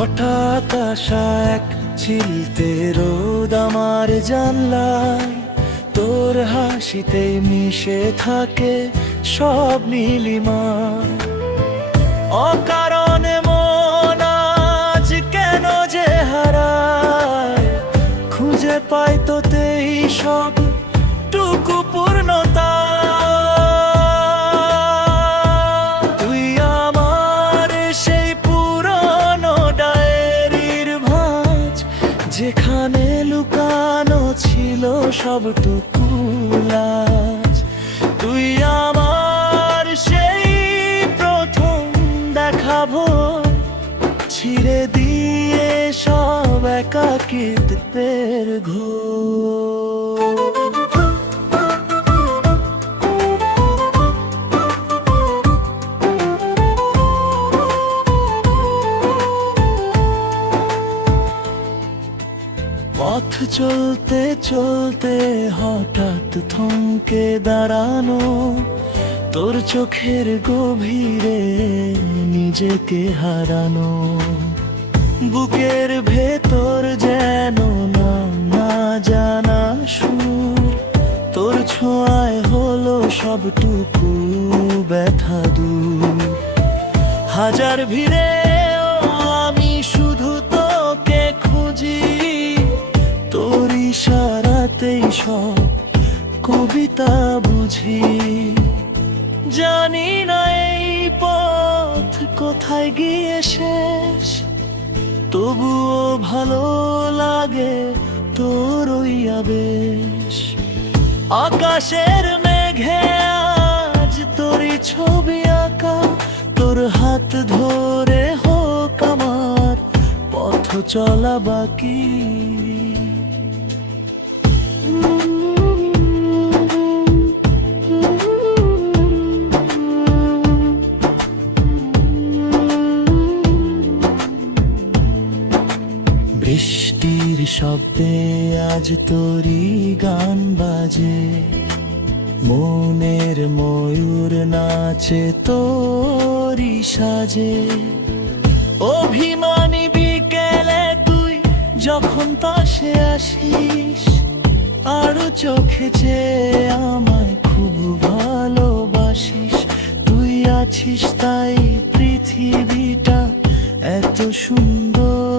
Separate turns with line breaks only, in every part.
হঠাৎ আশা এক চিলতে রোদ আমার জানলায়। তোর হাসিতে মিশে থাকে সব নীলিমা অকারণে মন আজ কেন যে হারায়? খুঁজে পাই তোতেই সব যেখানে লুকানো ছিল সবটুকু লাজ তুই আমার সেই প্রথম দেখাবো। ছিঁড়ে দিয়ে সব একাকিত পের ঘোর। পথ চলতে চলতে হঠাৎ থমকে দাঁড়ানো, তোর চোখের গভীরে নিজেকে হারানো। বুকের ভেতর যেন না না জানা সুর, তোর ছোঁয়ায় হলো সবটুকু ব্যথা দূর। হাজার ভিড়ে ইশারাতেই সব কবিতা বুঝি। জানি না এই পথ কোথায় গিয়ে শেষ। তবুও ভালো লাগে তোর ওই আবেশ। আকাশের মেঘে আজ তোরই ছবি আঁকা। তোর হাত ধরে হোক আমার পথ চলা বাকি। বৃষ্টির শব্দে আজ তোরি গান বাজে। মনের ময়ূর নাচে তোরই সাজে। অভিমানী বিকেলে তুই যখন পাশে আসিস, আরও চোখে চেয়ে আমায় খুব ভালোবাসিস। তুই আছিস তাই পৃথিবীটা এত সুন্দর।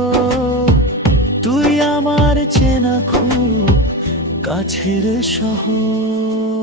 আমার চেনা খুব কাছের শহর।